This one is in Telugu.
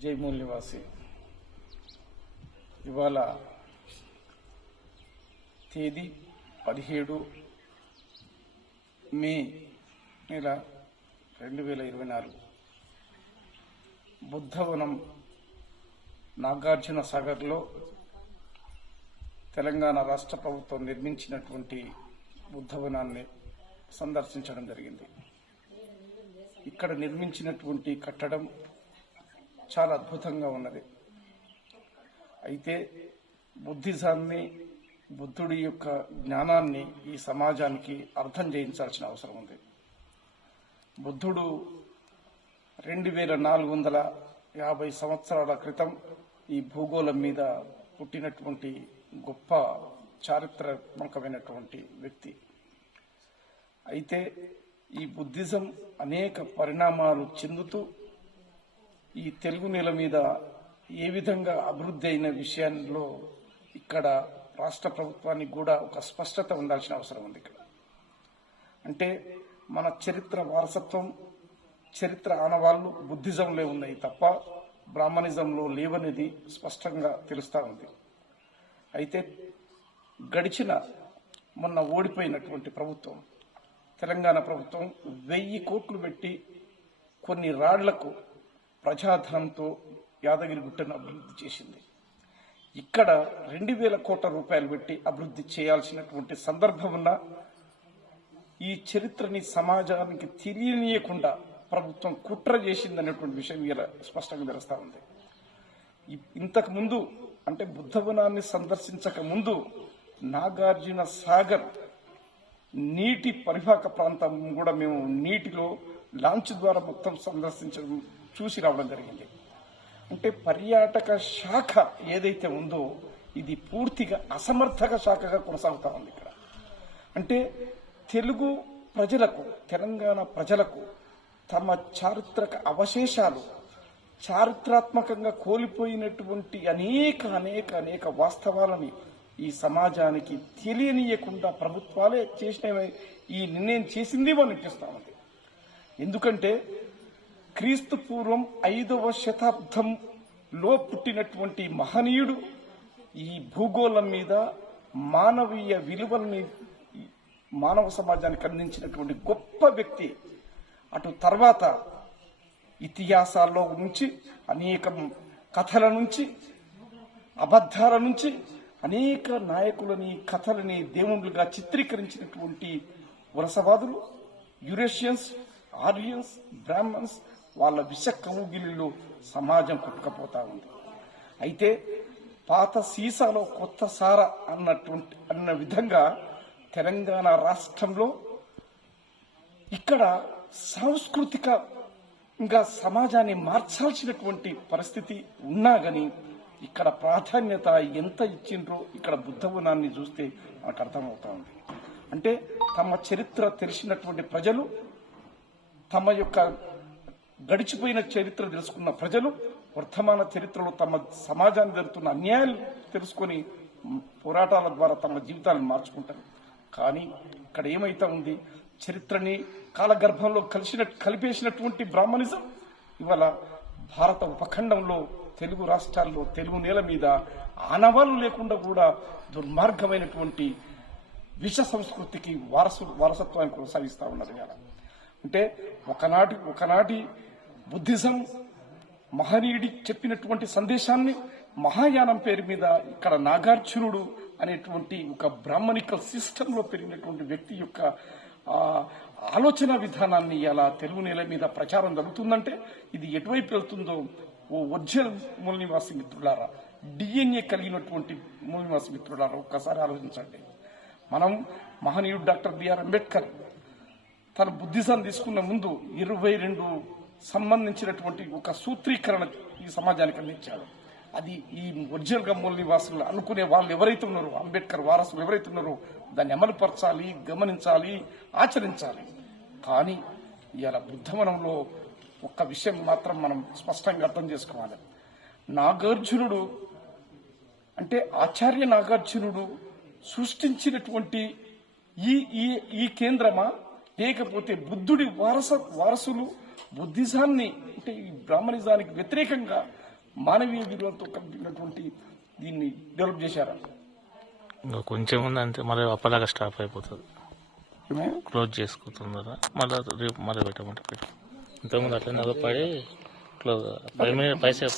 జైమూల్ నివాసి ఇవాళ తేదీ 17 మే 2024 బుద్ధవనం నాగార్జున సాగర్లో తెలంగాణ రాష్ట్ర ప్రభుత్వం నిర్మించినటువంటి బుద్ధవనాన్ని సందర్శించడం జరిగింది. ఇక్కడ నిర్మించినటువంటి కట్టడం చాలా అద్భుతంగా ఉన్నది. అయితే బుద్ధిజాన్ని, బుద్ధుడి యొక్క జ్ఞానాన్ని ఈ సమాజానికి అర్థం చేయించాల్సిన అవసరం ఉంది. బుద్ధుడు 2450 సంవత్సరాల క్రితం ఈ భూగోళం మీద పుట్టినటువంటి గొప్ప చారిత్రాత్మకమైనటువంటి వ్యక్తి. అయితే ఈ బుద్ధిజం అనేక పరిణామాలు చెందుతూ ఈ తెలుగు నేల మీద ఏ విధంగా అభివృద్ధి అయిన విషయంలో ఇక్కడ రాష్ట్ర ప్రభుత్వానికి కూడా ఒక స్పష్టత ఉండాల్సిన అవసరం ఉంది. ఇక్కడ అంటే మన చరిత్ర వారసత్వం, చరిత్ర ఆనవాళ్లు బుద్ధిజంలో ఉన్నాయి తప్ప బ్రాహ్మణిజంలో లేవనేది స్పష్టంగా తెలుస్తూ ఉంది. అయితే గడిచిన మొన్న ఓడిపోయినటువంటి ప్రభుత్వం, తెలంగాణ ప్రభుత్వం 1000 కోట్లు పెట్టి కొన్ని రాళ్లకు ప్రజాధనంతో యాదగిరి గుట్టను అభివృద్ధి చేసింది. ఇక్కడ 2000 కోట్ల రూపాయలు పెట్టి అభివృద్ధి చేయాల్సినటువంటి సందర్భం ఉన్న ఈ చరిత్రని సమాజానికి తెలియనీయకుండా ప్రభుత్వం కుట్ర చేసిందనేటువంటి విషయం ఇలా స్పష్టంగా తెలుస్తా ఉంది. ఇంతకు ముందు అంటే బుద్ధవనాన్ని సందర్శించక ముందు నాగార్జున సాగర్ నీటి పరివాహక ప్రాంతం కూడా మేము నీటిలో లాంచ్ ద్వారా మొత్తం సందర్శించడం చూసి రావడం జరిగింది. అంటే పర్యాటక శాఖ ఏదైతే ఉందో ఇది పూర్తిగా అసమర్థక శాఖగా కొనసాగుతా ఉంది. ఇక్కడ అంటే తెలుగు ప్రజలకు, తెలంగాణ ప్రజలకు తమ చారిత్రక అవశేషాలు, చారిత్రాత్మకంగా కోల్పోయినటువంటి అనేక వాస్తవాలని ఈ సమాజానికి తెలియనీయకుండా ప్రభుత్వాలే చేసిన ఈ నిర్ణయం చేసింది మనం ఇప్పిస్తా ఉంది. ఎందుకంటే క్రీస్తు పూర్వం 5వ శతాబ్దంలో పుట్టినటువంటి మహనీయుడు ఈ భూగోళం మీద మానవీయ విలువల్ని మానవ సమాజానికి అందించినటువంటి గొప్ప వ్యక్తి. అటు తర్వాత ఇతిహాసాల్లో నుంచి, అనేక కథల నుంచి, అబద్ధాల నుంచి అనేక నాయకులని, కథలని దేవుళ్ళుగా చిత్రీకరించినటువంటి వలసవాదులు, యూరేషియన్స్, ఆరియన్స్, బ్రాహ్మణ్స్ వాళ్ళ విష కౌగిలిలో సమాజం కొట్టుకపోతా ఉంది. అయితే పాత సీసాలో కొత్త సార అన్న విధంగా తెలంగాణ రాష్ట్రంలో ఇక్కడ సాంస్కృతికంగా సమాజాన్ని మార్చాల్సినటువంటి పరిస్థితి ఉన్నా గాని ఇక్కడ ప్రాధాన్యత ఎంత ఇచ్చిండ్రో ఇక్కడ బుద్ధవనాన్ని చూస్తే మనకు అర్థమవుతా ఉంది. అంటే తమ చరిత్ర తెలిసినటువంటి ప్రజలు, తమ యొక్క గడిచిపోయిన చరిత్ర తెలుసుకున్న ప్రజలు వర్తమాన చరిత్రలో తమ సమాజాన్ని జరుగుతున్న అన్యాయాలు తెలుసుకొని పోరాటాల ద్వారా తమ జీవితాలను మార్చుకుంటారు. కానీ ఇక్కడ ఏమైతా ఉంది, చరిత్రని కాలగర్భంలో కలిపేసినటువంటి బ్రాహ్మణిజం ఇవాళ భారత ఉపఖండంలో, తెలుగు రాష్ట్రాల్లో, తెలుగు నేల మీద ఆనవాళ్లు లేకుండా కూడా దుర్మార్గమైనటువంటి విష సంస్కృతికి వారసత్వాన్ని కొనసాగిస్తూ ఉన్నది కదా. అంటే ఒకనాటి బుద్ధిజం మహనీయుడి చెప్పినటువంటి సందేశాన్ని మహాయానం పేరు మీద ఇక్కడ నాగార్జునుడు అనేటువంటి ఒక బ్రాహ్మణికల్ సిస్టంలో పెరిగినటువంటి వ్యక్తి యొక్క ఆలోచన విధానాన్ని ఇలా తెలుగు నేల మీద ప్రచారం జరుగుతుందంటే ఇది ఎటువైపు వెళ్తుందో ఓ ఒరిజినల్ మూల నివాసి మిత్రులారా, డిఎన్ఏ కలిగినటువంటి మూల నివాసి మిత్రులారా ఒక్కసారి ఆలోచించండి. మనం మహనీయుడు డాక్టర్ బిఆర్ అంబేద్కర్ తన బుద్ధిజాన్ని తీసుకున్న ముందు 22 సంబంధించినటువంటి ఒక సూత్రీకరణ ఈ సమాజానికి అందించాడు. అది ఈ ఒరిజినల్ గా మూల నివాసులు అనుకునే వాళ్ళు ఎవరైతే ఉన్నారో, అంబేద్కర్ వారసులు ఎవరైతే ఉన్నారో దాన్ని అమలుపరచాలి, గమనించాలి, ఆచరించాలి. కానీ ఇవాళ బుద్ధవనంలో ఒక్క విషయం మాత్రం మనం స్పష్టంగా అర్థం చేసుకోవాలి. నాగార్జునుడు అంటే ఆచార్య నాగార్జునుడు సృష్టించినటువంటి ఈ కేంద్రమా, లేకపోతే బుద్ధుడి వారసులు బుద్ధిజాన్ని అంటే ఈ బ్రాహ్మణిజానికి వ్యతిరేకంగా మానవీయ విలువలతో కలిగినటువంటి దీన్ని డెవలప్ చేశారా? ఇంకా కొంచెం ఉంది అంతే, మళ్ళీ అప్పలాగా స్టాప్ అయిపోతుంది, క్లోజ్ చేసుకుంటుందా మళ్ళీ రేపు మళ్ళీ పెట్టమంటే పెట్టు. ఇంతకుముందు అట్లనే పడి క్లోజ్ పైసా